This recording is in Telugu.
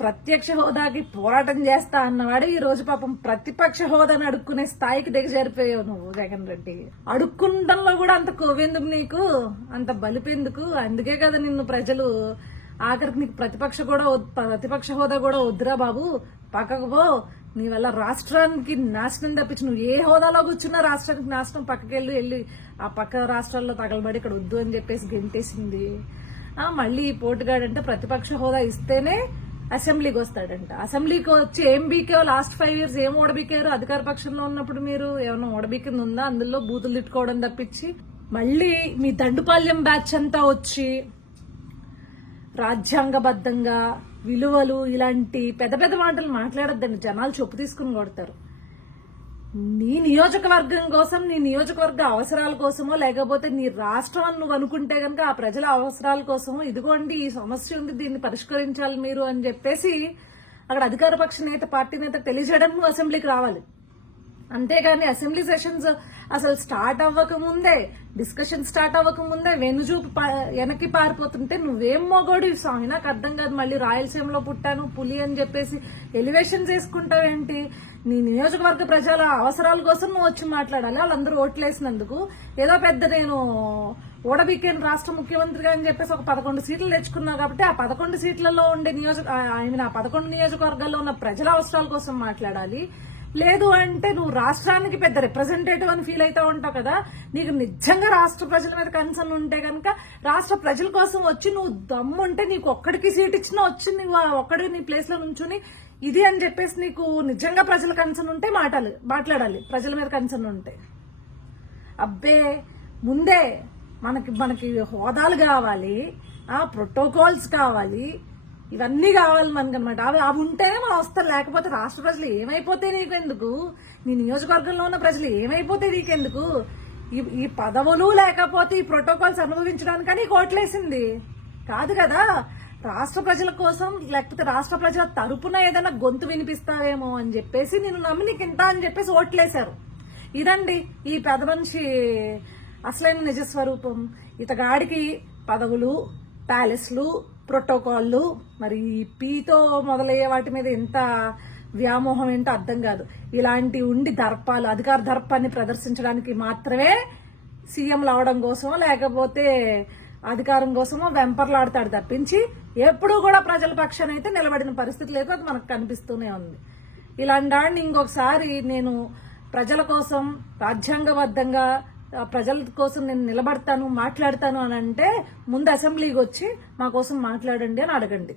ప్రత్యక్ష హోదాకి పోరాటం చేస్తా అన్నవాడు ఈ రోజు పాపం ప్రతిపక్ష హోదాని అడుక్కునే స్థాయికి దిగజారిపోయావు నువ్వు జగన్ రెడ్డి. అడుక్కుంటంలో కూడా అంత కొవ్వెందుకు నీకు, అంత బలిపెందుకు? అందుకే కదా నిన్ను ప్రజలు ఆఖరికి నీకు ప్రతిపక్ష హోదా కూడా వద్దురా బాబు, పక్కకు పో, నీ వల్ల రాష్ట్రానికి నాశనం తప్పించి నువ్వు ఏ హోదాలో కూర్చున్నా రాష్ట్రానికి నాశనం, వెళ్ళి ఆ పక్క రాష్ట్రాల్లో తగలబడి ఇక్కడ వద్దు అని చెప్పేసి గెంటేసింది. మళ్ళీ పోటుగాడంటే ప్రతిపక్ష హోదా ఇస్తేనే అసెంబ్లీకి వస్తాడంట. అసెంబ్లీకి వచ్చి ఏం బీకే లాస్ట్ 5 years ఏం ఓడబీకారు? అధికార పక్షంలో ఉన్నప్పుడు మీరు ఏమైనా ఓడబీకింది ఉందా? అందులో బూతులు తిట్టుకోవడం తప్పించి మళ్ళీ మీ దండుపాల్యం బ్యాచ్ అంతా వచ్చి రాజ్యాంగబద్ధంగా విలువలు ఇలాంటి పెద్ద పెద్ద మాటలు మాట్లాడొద్దండి, జనాలు చెప్పు తీసుకుని కొడతారు. నీ నియోజకవర్గం కోసం, నీ నియోజకవర్గ అవసరాల కోసమో లేకపోతే నీ రాష్ట్రం నువ్వు అనుకుంటే కనుక ఆ ప్రజల అవసరాల కోసమో ఇదిగోండి ఈ సమస్య ఉంది, దీన్ని పరిష్కరించాలి మీరు అని చెప్పేసి అక్కడ అధికార పక్ష నేత, పార్టీ నేత తెలియజేయడం నువ్వు అసెంబ్లీకి రావాలి. అంతేగాని అసెంబ్లీ సెషన్స్ అసలు స్టార్ట్ అవ్వకముందే, డిస్కషన్ స్టార్ట్ అవ్వకముందే వెనుజూపు వెనక్కి పారిపోతుంటే నువ్వేం మొగోడు స్వామి, నాకు అర్థం కాదు. మళ్ళీ రాయలసీమలో పుట్టాను పులి అని చెప్పేసి ఎలివేషన్ చేసుకుంటావేంటి? నీ నియోజకవర్గ ప్రజల అవసరాల కోసం నువ్వు వచ్చి మాట్లాడాలి. వాళ్ళందరూ ఓట్లేసినందుకు ఏదో పెద్ద నేను ఓడబీకేన్ రాష్ట్ర ముఖ్యమంత్రిగా అని చెప్పేసి ఒక 11 సీట్లు తెచ్చుకున్నావు కాబట్టి ఆ 11 సీట్లలో ఉండే ఆ 11 నియోజకవర్గాల్లో ఉన్న ప్రజల అవసరాల కోసం మాట్లాడాలి. లేదు అంటే నువ్వు రాష్ట్రానికి పెద్ద రిప్రజెంటేటివ్ అని ఫీల్ అవుతా ఉంటావు కదా. నీకు నిజంగా రాష్ట్ర ప్రజల మీద కన్సర్న్ ఉంటే కనుక రాష్ట్ర ప్రజల కోసం వచ్చి నువ్వు దమ్ముంటే నీకు ఒక్కడికి సీట్ ఇచ్చినా వచ్చి నువ్వు ఒక్కడికి నీ ప్లేస్ లో నుంచుని ఇది అని చెప్పేసి నీకు నిజంగా ప్రజల కన్సర్న్ ఉంటే మాట్లాడాలి. ప్రజల మీద కన్సర్న్ ఉంటే అబ్బే ముందే మనకి హోదాలు కావాలి, ప్రోటోకాల్స్ కావాలి, ఇవన్నీ కావాలి మనకనమాట. అవి ఉంటేనే మనం వస్తారు. లేకపోతే రాష్ట్ర ప్రజలు ఏమైపోతే నీకెందుకు, నీ నియోజకవర్గంలో ఉన్న ప్రజలు ఏమైపోతే నీకెందుకు? ఈ పదవులు లేకపోతే ఈ ప్రోటోకాల్స్ అనుభవించడానికని ఓట్లేసింది కాదు కదా. రాష్ట్ర ప్రజల కోసం లేకపోతే రాష్ట్ర ప్రజల తరపున ఏదైనా గొంతు వినిపిస్తావేమో అని చెప్పేసి నేను నమ్మి నీకు ఇంత అని చెప్పేసి ఓట్లేశారు. ఇదండి ఈ పెద్ద మనిషి అసలైన నిజస్వరూపం. ఇతగాడికి పదవులు, ప్యాలెస్లు, ప్రోటోకాల్లు, మరి పీతో మొదలయ్యే వాటి మీద ఎంత వ్యామోహం ఏంటో అర్థం కాదు. ఇలాంటి ఉండి దర్పాలు, అధికార దర్పాన్ని ప్రదర్శించడానికి మాత్రమే సీఎంలు అవడం కోసమో లేకపోతే అధికారం కోసమో వెంపర్లాడతాడు తప్పించి ఎప్పుడూ కూడా ప్రజల పక్షాన అయితే నిలబడిన పరిస్థితి లేదు. అది మనకు కనిపిస్తూనే ఉంది. ఇలాంటి ఇంకొకసారి నేను ప్రజల కోసం రాజ్యాంగబద్ధంగా ప్రజల కోసం నేను నిలబడతాను, మాట్లాడతాను అని అంటే ముందు అసెంబ్లీకి వచ్చి మా కోసం మాట్లాడండి అని అడగండి.